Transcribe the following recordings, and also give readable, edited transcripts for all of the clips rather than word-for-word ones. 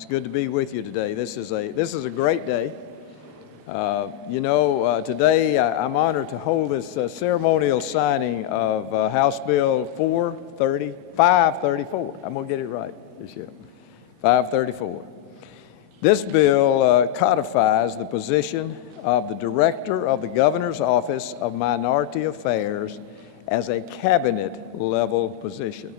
It's good to be with you today. This is a great day. Today I'm honored to hold this ceremonial signing of House Bill 534. I'm going to get it right this year. 534. This bill codifies the position of the Director of the Governor's Office of Minority Affairs as a cabinet-level position.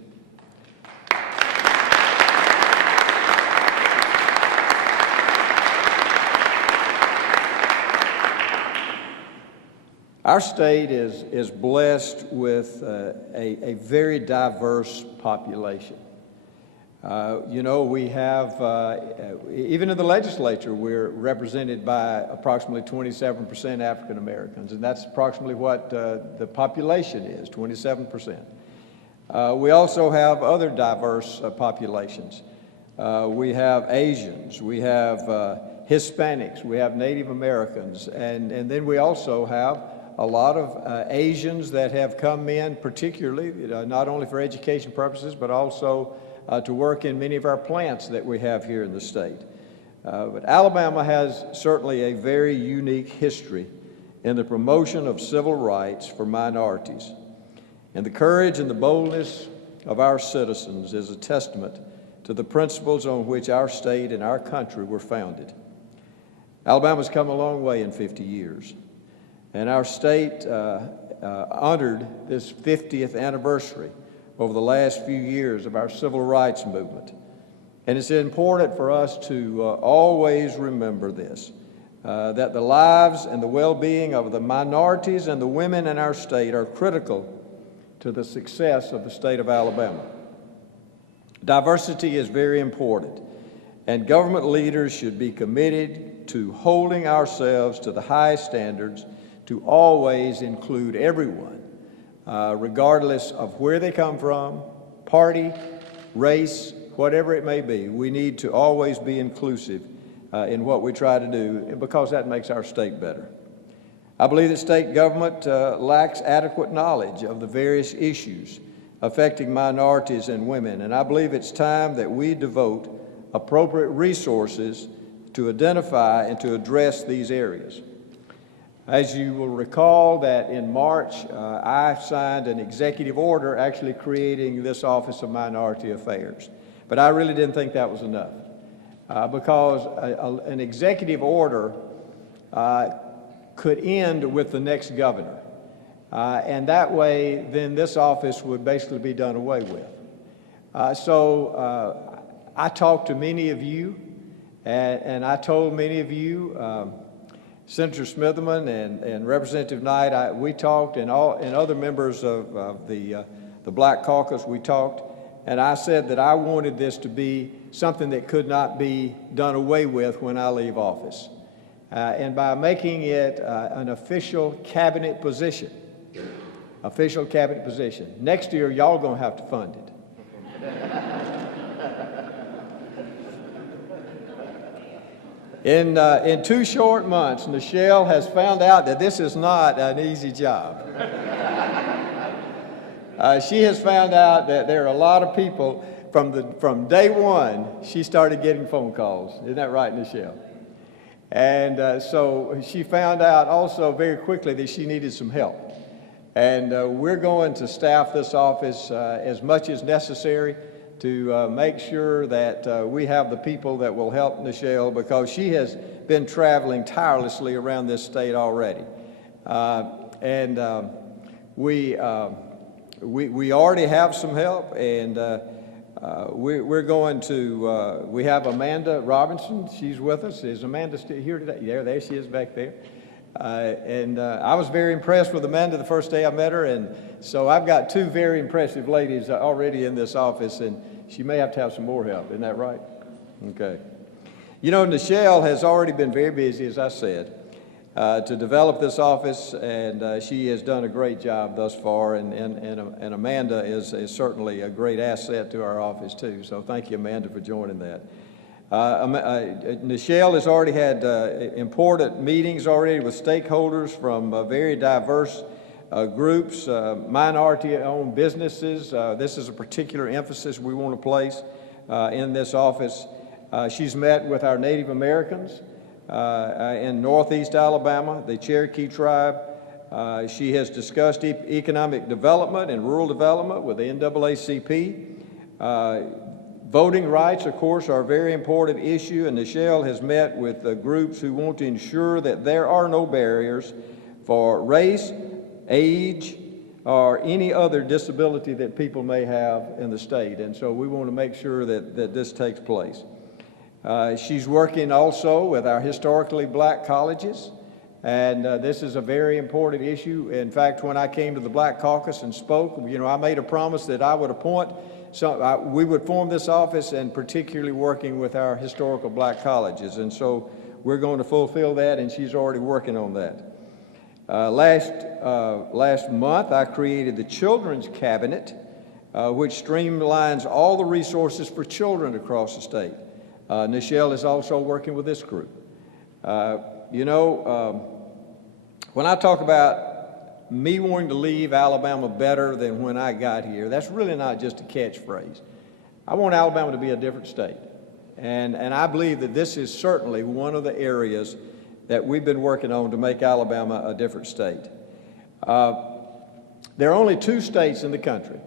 Our state is blessed with a very diverse population. We have, even in the legislature, we're represented by approximately 27% African Americans, and that's approximately what the population is, 27%. We also have other diverse populations. We have Asians, we have Hispanics, we have Native Americans, and then we also have a lot of Asians that have come in, particularly not only for education purposes, but also to work in many of our plants that we have here in the state. But Alabama has certainly a very unique history in the promotion of civil rights for minorities. And the courage and the boldness of our citizens is a testament to the principles on which our state and our country were founded. Alabama's come a long way in 50 years. And our state honored this 50th anniversary over the last few years of our civil rights movement. And it's important for us to always remember this, that the lives and the well-being of the minorities and the women in our state are critical to the success of the state of Alabama. Diversity is very important, and government leaders should be committed to holding ourselves to the highest standards to always include everyone, regardless of where they come from, party, race, whatever it may be. We need to always be inclusive in what we try to do, because that makes our state better. I believe that state government lacks adequate knowledge of the various issues affecting minorities and women, and I believe it's time that we devote appropriate resources to identify and to address these areas. As you will recall that in March, I signed an executive order actually creating this Office of Minority Affairs. But I really didn't think that was enough because an executive order could end with the next governor. And that way, then this office would basically be done away with. So I talked to many of you, and I told many of you, Senator Smitherman and Representative Knight, we talked, and other members of the Black Caucus, we talked, and I said that I wanted this to be something that could not be done away with when I leave office. And by making it an official cabinet position, next year y'all gonna have to fund it. In 2 short months, Nichelle has found out that this is not an easy job. She has found out that there are a lot of people from day one. She started getting phone calls. Isn't that right, Nichelle? And so she found out also very quickly that she needed some help. And we're going to staff this office as much as necessary to make sure that we have the people that will help Nichelle, because she has been traveling tirelessly around this state already. We already have some help, and we're going to, we have Amanda Robinson. She's with us. Is Amanda still here today? Yeah, there she is back there. I was very impressed with Amanda the first day I met her, and so I've got 2 very impressive ladies already in this office, and she may have to have some more help. Isn't that right? Okay. You know, Nichelle has already been very busy, as I said, to develop this office, and she has done a great job thus far, and Amanda is certainly a great asset to our office too, so thank you, Amanda, for joining that. Nichelle has already had important meetings already with stakeholders from very diverse groups, minority-owned businesses. This is a particular emphasis we want to place in this office. She's met with our Native Americans in Northeast Alabama, the Cherokee tribe. She has discussed economic development and rural development with the NAACP. Voting rights, of course, are a very important issue, and Nichelle has met with groups who want to ensure that there are no barriers for race, age, or any other disability that people may have in the state. And so we want to make sure that this takes place. She's working also with our historically black colleges, and this is a very important issue. In fact, when I came to the Black Caucus and spoke, I made a promise that I would appoint we would form this office, and particularly working with our historical black colleges. And so we're going to fulfill that, and she's already working on that. Last month, I created the Children's Cabinet, which streamlines all the resources for children across the state. Nichelle is also working with this group. When I talk about me wanting to leave Alabama better than when I got here, that's really not just a catchphrase. I want Alabama to be a different state. And I believe that this is certainly one of the areas that we've been working on to make Alabama a different state. There are only 2 states in the country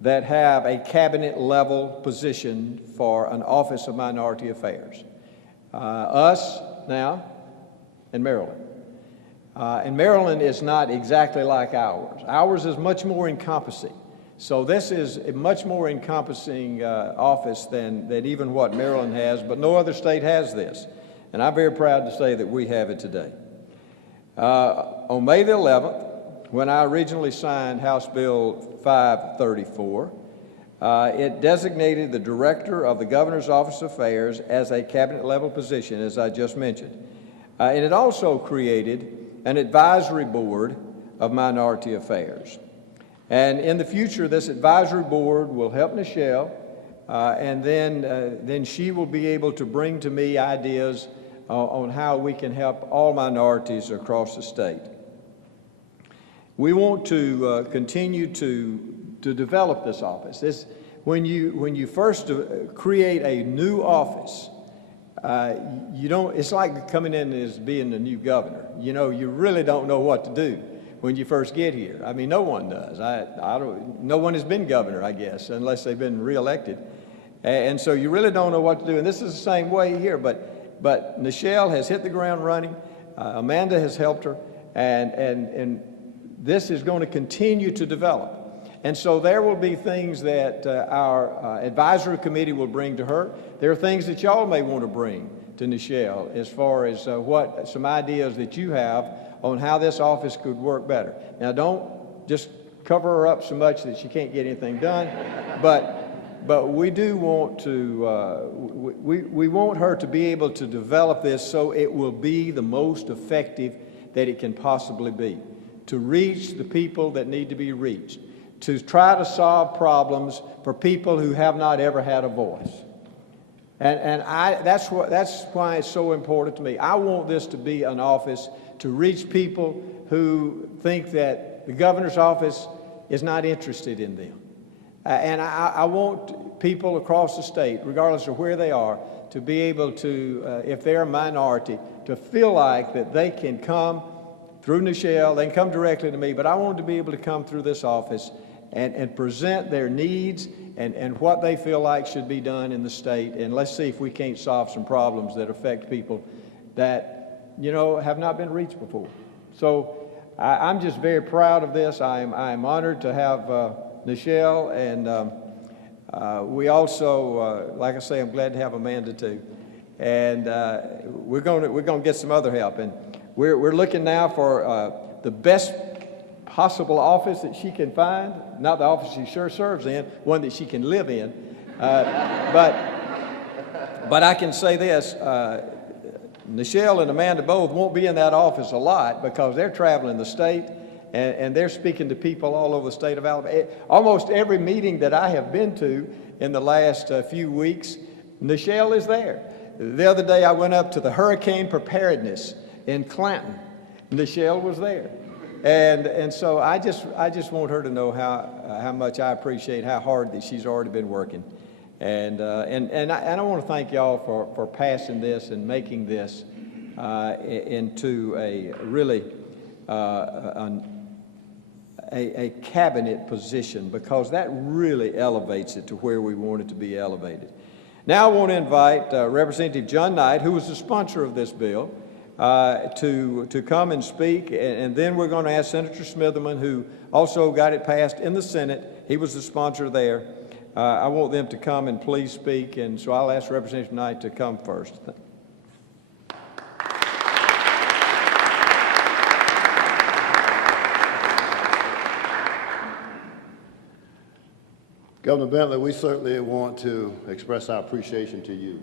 that have a cabinet-level position for an Office of Minority Affairs. Us now and Maryland. And Maryland is not exactly like ours. Ours is much more encompassing. So this is a much more encompassing office than even what Maryland has, but no other state has this. And I'm very proud to say that we have it today. On May the 11th, when I originally signed House Bill 534, it designated the Director of the Governor's Office of Affairs as a cabinet-level position, as I just mentioned. And it also created an advisory board of minority affairs. And in the future, this advisory board will help Nichelle, and then she will be able to bring to me ideas on how we can help all minorities across the state. We want to continue to develop this office. When you first create a new office, it's like coming in as being the new governor. You really don't know what to do when you first get here. I mean, no one does. No one has been governor, I guess, unless they've been reelected. And so you really don't know what to do. And this is the same way here, but Nichelle has hit the ground running. Amanda has helped her, and this is going to continue to develop. And so there will be things that our advisory committee will bring to her. There are things that y'all may want to bring to Nichelle as far as some ideas that you have on how this office could work better. Now, don't just cover her up so much that she can't get anything done, but we do want to, we want her to be able to develop this so it will be the most effective that it can possibly be, to reach the people that need to be reached, to try to solve problems for people who have not ever had a voice. And that's why it's so important to me. I want this to be an office to reach people who think that the governor's office is not interested in them. And I want people across the state, regardless of where they are, to be able to, if they're a minority, to feel like that they can come through Nichelle, they can come directly to me, but I want them to be able to come through this office and present their needs and what they feel like should be done in the state. And let's see if we can't solve some problems that affect people that, have not been reached before. So I'm just very proud of this. I'm honored to have Nichelle, and we also, like I say, I'm glad to have Amanda too. And we're going to get some other help. And we're looking now for the best possible office that she can find, not the office she sure serves in, one that she can live in. But I can say this, Nichelle and Amanda both won't be in that office a lot because they're traveling the state and they're speaking to people all over the state of Alabama. Almost every meeting that I have been to in the last few weeks, Nichelle is there. The other day I went up to the hurricane preparedness in Clanton. Nichelle was there. And so I just want her to know how much I appreciate how hard that she's already been working. And I want to thank y'all for passing this and making this into a really a cabinet position, because that really elevates it to where we want it to be elevated. Now I want to invite Representative John Knight, who was the sponsor of this bill, to come and speak, and then we're going to ask Senator Smitherman, who also got it passed in the Senate. He was the sponsor there. I want them to come and please speak, and so I'll ask Representative Knight to come first. Governor Bentley, we certainly want to express our appreciation to you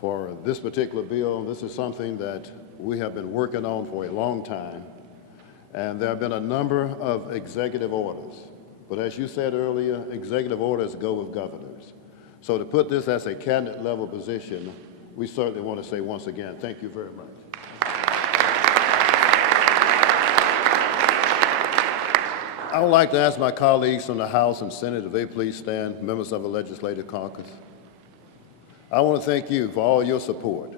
for this particular bill. This is something that we have been working on for a long time, and there have been a number of executive orders. But as you said earlier, executive orders go with governors. So to put this as a cabinet level position, we certainly want to say once again, thank you very much. I would like to ask my colleagues from the House and Senate if they please stand, members of the Legislative Caucus. I want to thank you for all your support,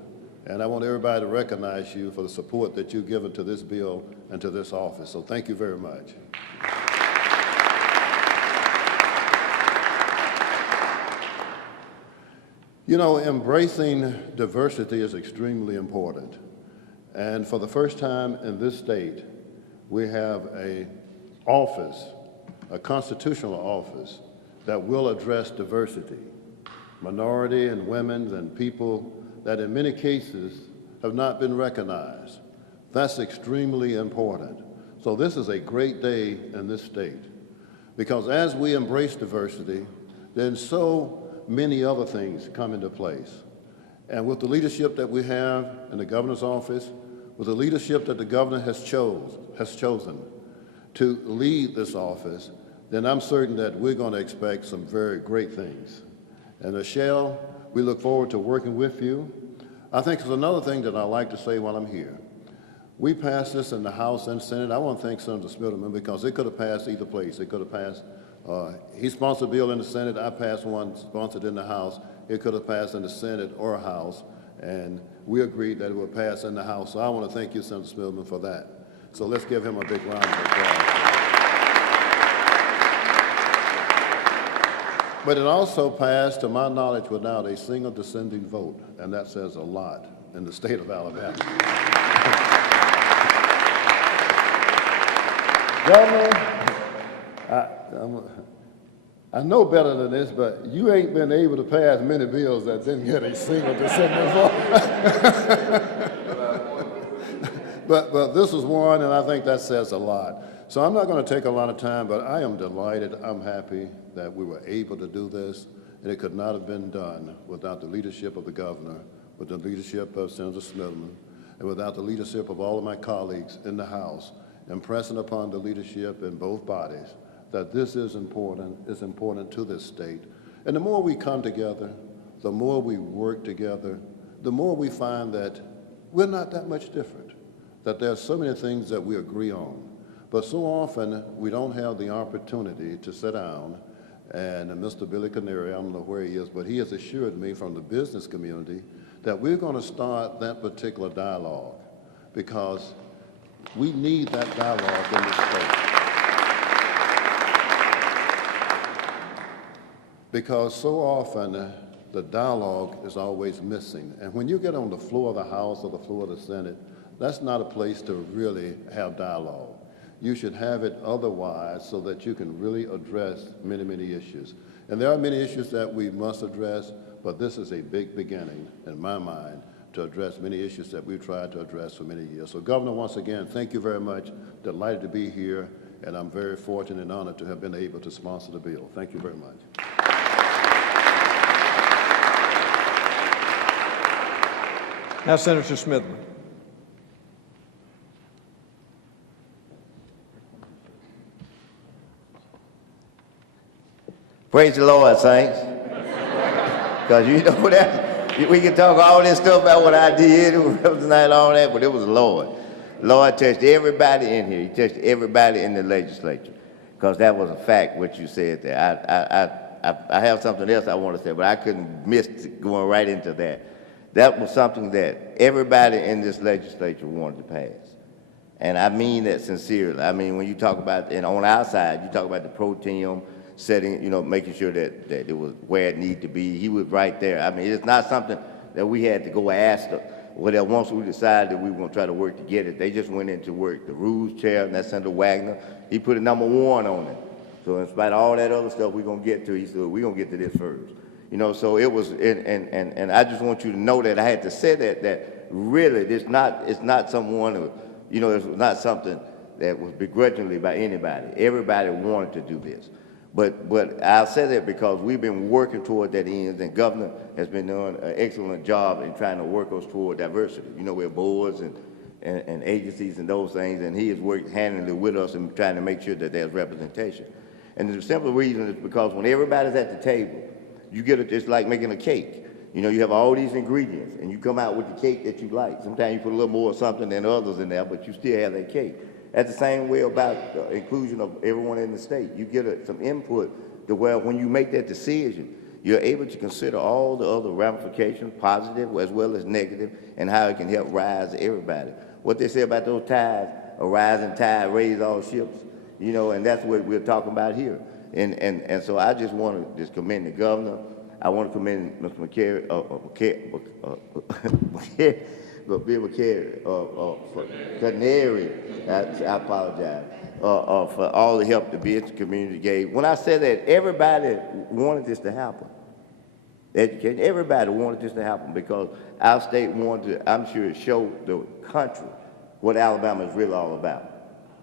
and I want everybody to recognize you for the support that you've given to this bill and to this office. So thank you very much. You know, embracing diversity is extremely important. And for the first time in this state, we have an office, a constitutional office, that will address diversity, minority and women and people that in many cases have not been recognized. That's extremely important. So this is a great day in this state, because as we embrace diversity, then so many other things come into place. And with the leadership that we have in the governor's office, with the leadership that the governor has chosen to lead this office, then I'm certain that we're going to expect some very great things. And Michelle, we look forward to working with you. I think there's another thing that I'd like to say while I'm here. We passed this in the House and Senate. I want to thank Senator Smitherman, because it could have passed either place. It could have passed, he sponsored a bill in the Senate, I passed one sponsored in the House. It could have passed in the Senate or House, and we agreed that it would pass in the House. So I want to thank you, Senator Smitherman, for that. So let's give him a big round of applause. But it also passed, to my knowledge, without a single dissenting vote, and that says a lot in the state of Alabama. Governor, I know better than this, but you ain't been able to pass many bills that didn't get a single dissenting vote. But this is one, and I think that says a lot. So I'm not going to take a lot of time, but I am delighted, I'm happy that we were able to do this, and it could not have been done without the leadership of the governor, with the leadership of Senator Smitherman, and without the leadership of all of my colleagues in the House, impressing upon the leadership in both bodies that this is important to this state. And the more we come together, the more we work together, the more we find that we're not that much different, that there are so many things that we agree on. But so often, we don't have the opportunity to sit down, and Mr. Billy Canary, I don't know where he is, but he has assured me from the business community that we're going to start that particular dialogue, because we need that dialogue in this state. Because so often, the dialogue is always missing. And when you get on the floor of the House or the floor of the Senate, that's not a place to really have dialogue. You should have it otherwise, so that you can really address many, many issues. And there are many issues that we must address, but this is a big beginning, in my mind, to address many issues that we've tried to address for many years. So, Governor, once again, thank you very much. Delighted to be here, and I'm very fortunate and honored to have been able to sponsor the bill. Thank you very much. Now, Senator Smitherman. Praise the Lord, saints. Because you know that we can talk all this stuff about what I did, and all that, but it was the Lord. Lord touched everybody in here. He touched everybody in the legislature, because that was a fact what you said there. I have something else I want to say, but I couldn't miss going right into that. That was something that everybody in this legislature wanted to pass. And I mean that sincerely. I mean, when you talk about, and on our side, you talk about the pro tem setting, you know, making sure that it was where it needed to be. He was right there. I mean, it's not something that we had to go ask them. Whatever, once we decided that we were going to try to work to get it, they just went into work. The rules chair, and that's Senator Wagner, he put a #1 on it. So in spite of all that other stuff we're going to get to, he said, we're going to get to this first. You know, so it was, and I just want you to know that I had to say that really, it's not someone who, you know, it's not something that was begrudgingly by anybody. Everybody wanted to do this. But I'll say that because we've been working toward that end, and Governor has been doing an excellent job in trying to work us toward diversity. You know, we're boards and agencies and those things, and he has worked handily with us in trying to make sure that there's representation. And the simple reason is because when everybody's at the table, you get it, it's like making a cake. You know, you have all these ingredients, and you come out with the cake that you like. Sometimes you put a little more of something than others in there, but you still have that cake. That's the same way about the inclusion of everyone in the state. You get some input to where when you make that decision, you're able to consider all the other ramifications, positive as well as negative, and how it can help rise everybody. What they say about those tides, a rising tide raises all ships, you know, and that's what we're talking about here. And so I just want to just commend the governor. I want to commend Mr. Bill McCary, for Canary, I apologize, for all the help the business community gave. When I said that, everybody wanted this to happen. Education, everybody wanted this to happen because our state wanted to, I'm sure, show the country what Alabama is really all about.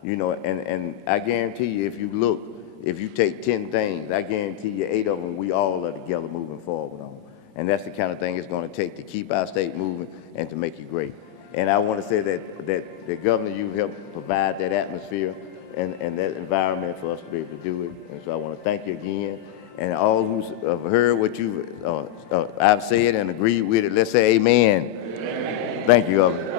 You know, and I guarantee you, if you look, if you take 10 things, I guarantee you 8 of them we all are together moving forward on. And that's the kind of thing it's going to take to keep our state moving and to make it great. And I want to say that the governor, you helped provide that atmosphere and that environment for us to be able to do it. And so I want to thank you again. And all who's heard what I've said and agreed with it, let's say amen. Amen. Thank you, Governor.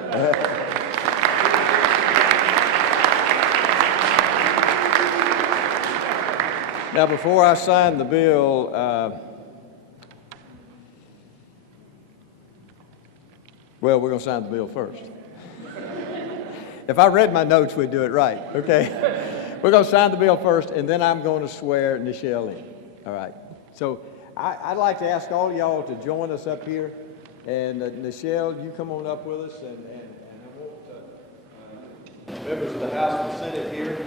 Now, before I sign the bill, well, we're going to sign the bill first. If I read my notes, we'd do it right, okay? We're going to sign the bill first, and then I'm going to swear Nichelle in, all right? So I'd like to ask all y'all to join us up here, and Nichelle, you come on up with us, and I want members of the House and Senate here.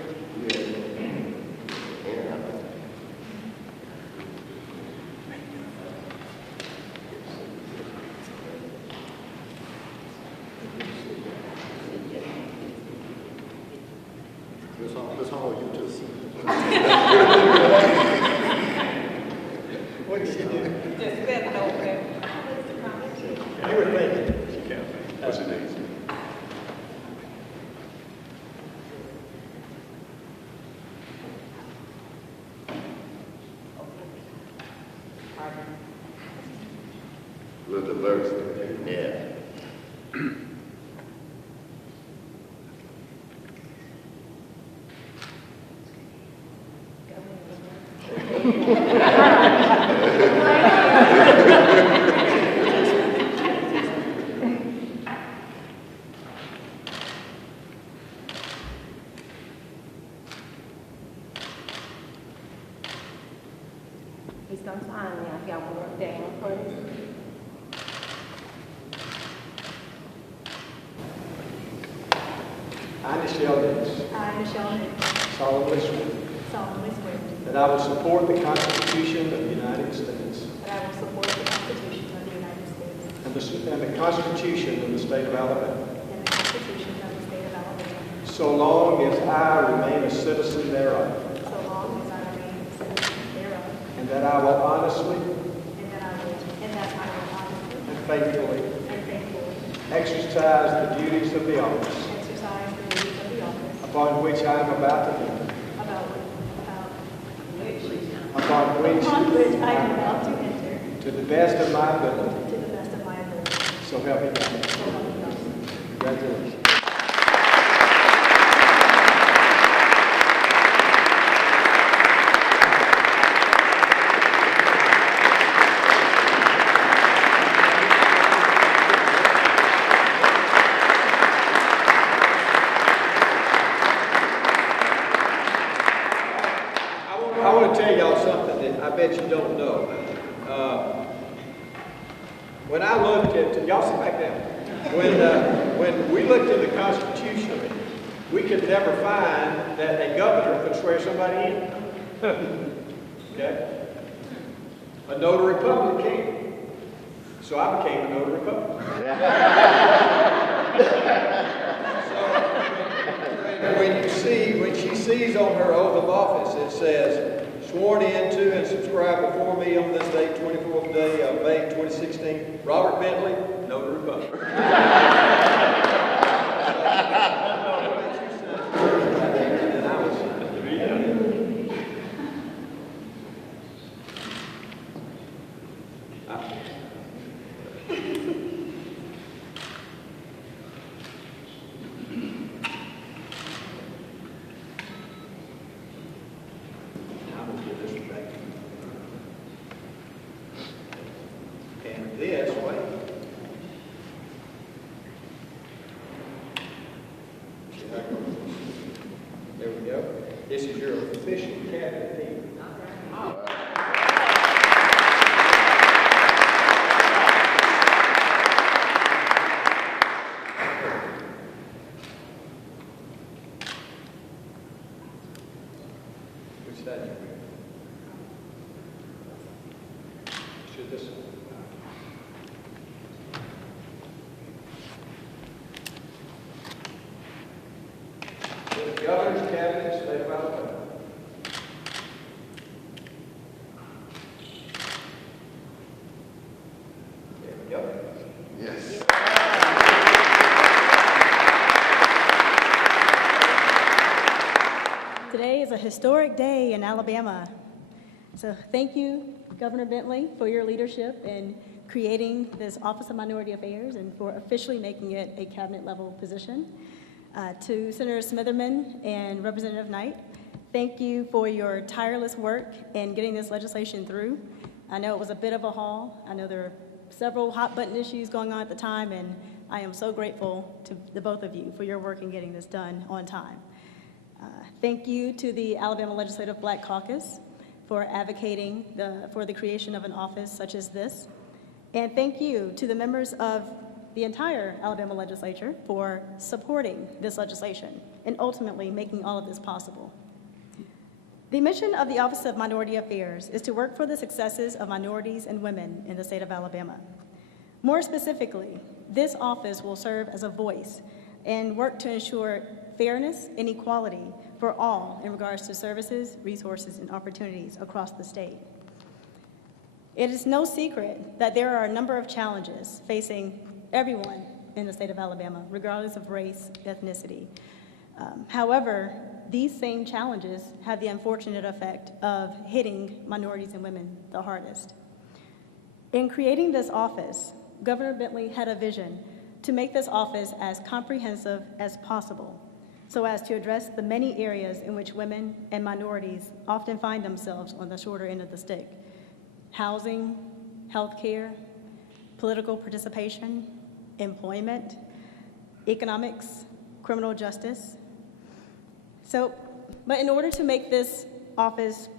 Ms. Hall, you too. What did she do? Just bend over. You were thinking. What's your name? Little diversity. Yeah. He's going to sign now. If y'all want to look down, please. I, Nichelle Dennis, I, Michelle Nichols, solemnly swear solemnly swear that I will support the Constitution of the United States that I will support the Constitution of the United States and the Constitution of the State of Alabama, and the Constitution of the State of Alabama, so long as I remain a citizen thereof, so long as I remain a citizen thereof, and that I will honestly and that I will honestly and faithfully and faithfully exercise the duties of the office exercise the duties of the office upon which I am about to enter. upon which I am about to enter, To the best of my ability. to the best of my ability. So help me God. So help me God. Congratulations. When I looked at, y'all sit back down. When we looked at the Constitution, we could never find that a governor could swear somebody in. Okay? A notary public can. So I became a notary public. When she sees on her oath of office, it says, sworn in to and subscribed before me on this date, 24th day of May 2016, Robert Bentley, notary public. And this way. There we go. This is your official cabinet team. Which side you with? Should this one? The governor's cabinet, state of Alabama. There we go. Yes. Today is a historic day in Alabama. So thank you, Governor Bentley, for your leadership in creating this Office of Minority Affairs and for officially making it a cabinet-level position. To Senator Smitherman and Representative Knight, thank you for your tireless work in getting this legislation through. I know it was a bit of a haul. I know there are several hot-button issues going on at the time, and I am so grateful to the both of you for your work in getting this done on time. Thank you to the Alabama Legislative Black Caucus for advocating for the creation of an office such as this. And thank you to the members of the entire Alabama legislature for supporting this legislation and ultimately making all of this possible. The mission of the Office of Minority Affairs is to work for the successes of minorities and women in the state of Alabama. More specifically, this office will serve as a voice and work to ensure fairness and equality for all in regards to services, resources, and opportunities across the state. It is no secret that there are a number of challenges facing everyone in the state of Alabama, regardless of race, ethnicity. However, these same challenges have the unfortunate effect of hitting minorities and women the hardest. In creating this office, Governor Bentley had a vision to make this office as comprehensive as possible, so as to address the many areas in which women and minorities often find themselves on the shorter end of the stick: housing, healthcare, political participation, employment, economics, criminal justice. But in order to make this office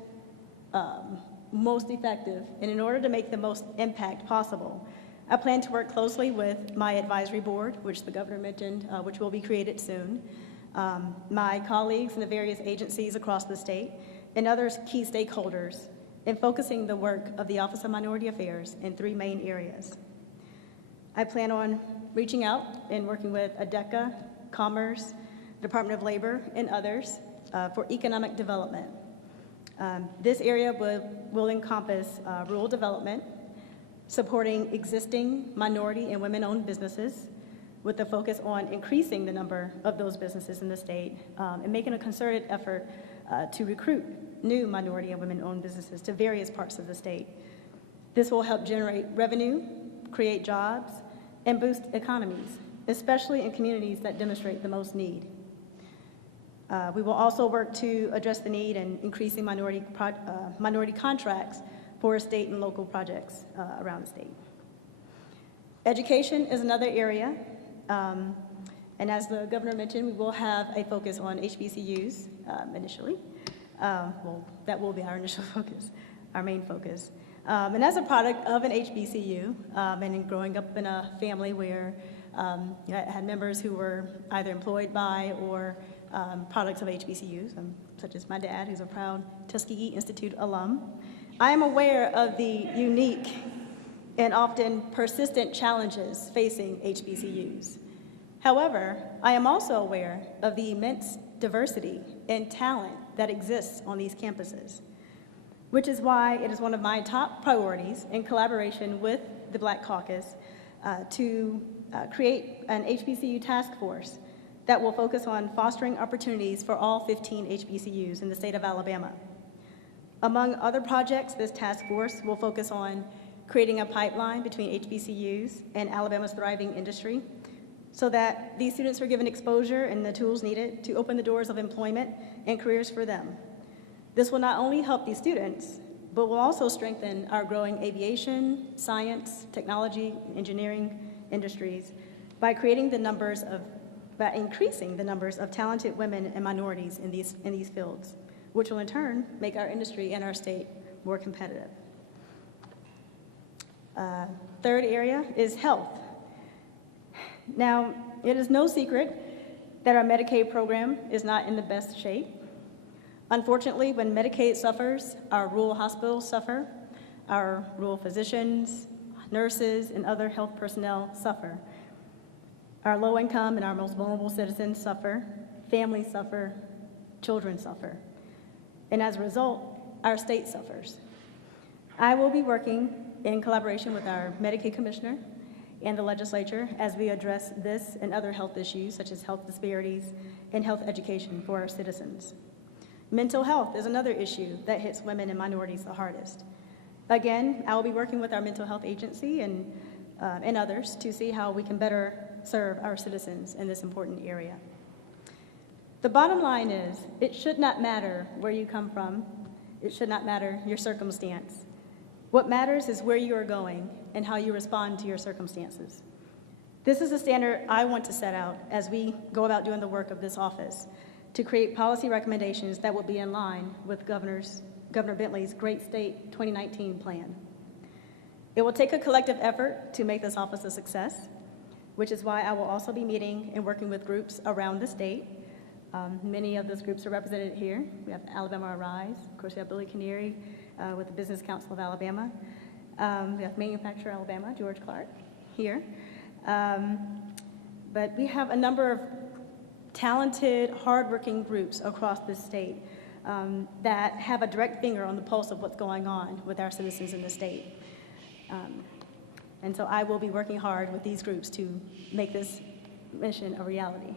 most effective, and in order to make the most impact possible, I plan to work closely with my advisory board, which the governor mentioned, which will be created soon, my colleagues in the various agencies across the state, and other key stakeholders in focusing the work of the Office of Minority Affairs in three main areas. I plan on reaching out and working with ADECA, Commerce, Department of Labor, and others for economic development. This area will encompass rural development, supporting existing minority and women-owned businesses with a focus on increasing the number of those businesses in the state and making a concerted effort to recruit new minority and women-owned businesses to various parts of the state. This will help generate revenue, create jobs, and boost economies, especially in communities that demonstrate the most need. We will also work to address the need in increasing minority contracts for state and local projects around the state. Education is another area, and as the governor mentioned, we will have a focus on HBCUs initially. Well, that will be our initial focus, our main focus. And as a product of an HBCU, and in growing up in a family where I had members who were either employed by or products of HBCUs, such as my dad, who's a proud Tuskegee Institute alum, I am aware of the unique and often persistent challenges facing HBCUs. However, I am also aware of the immense diversity and talent that exists on these campuses, which is why it is one of my top priorities in collaboration with the Black Caucus to create an HBCU task force that will focus on fostering opportunities for all 15 HBCUs in the state of Alabama. Among other projects, this task force will focus on creating a pipeline between HBCUs and Alabama's thriving industry so that these students are given exposure and the tools needed to open the doors of employment and careers for them. This will not only help these students, but will also strengthen our growing aviation, science, technology, engineering industries by increasing the numbers of talented women and minorities in these fields, which will in turn make our industry and our state more competitive. Third area is health. Now, it is no secret that our Medicaid program is not in the best shape. Unfortunately, when Medicaid suffers, our rural hospitals suffer, our rural physicians, nurses, and other health personnel suffer. Our low-income and our most vulnerable citizens suffer, families suffer, children suffer. And as a result, our state suffers. I will be working in collaboration with our Medicaid commissioner and the legislature as we address this and other health issues such as health disparities and health education for our citizens. Mental health is another issue that hits women and minorities the hardest. Again, I will be working with our mental health agency and others to see how we can better serve our citizens in this important area. The bottom line is, it should not matter where you come from. It should not matter your circumstance. What matters is where you are going and how you respond to your circumstances. This is the standard I want to set out as we go about doing the work of this office to create policy recommendations that will be in line with Governor Bentley's Great State 2019 plan. It will take a collective effort to make this office a success, which is why I will also be meeting and working with groups around the state. Many of those groups are represented here. We have Alabama Arise, of course we have Billy Canary with the Business Council of Alabama. We have Manufacture Alabama, George Clark here. But we have a number of talented, hardworking groups across this state that have a direct finger on the pulse of what's going on with our citizens in the state. And so I will be working hard with these groups to make this mission a reality.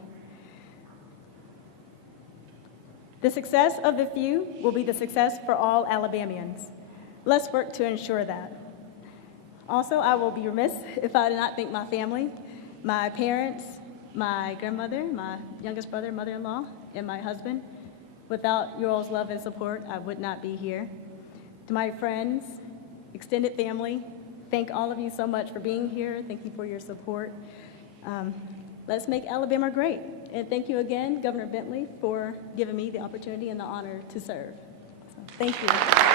The success of the few will be the success for all Alabamians. Let's work to ensure that. Also, I will be remiss if I did not thank my family, my parents, my grandmother, my youngest brother, mother-in-law, and my husband. Without your all's love and support, I would not be here. To my friends, extended family, thank all of you so much for being here. Thank you for your support. Let's make Alabama great. And thank you again, Governor Bentley, for giving me the opportunity and the honor to serve. So, thank you.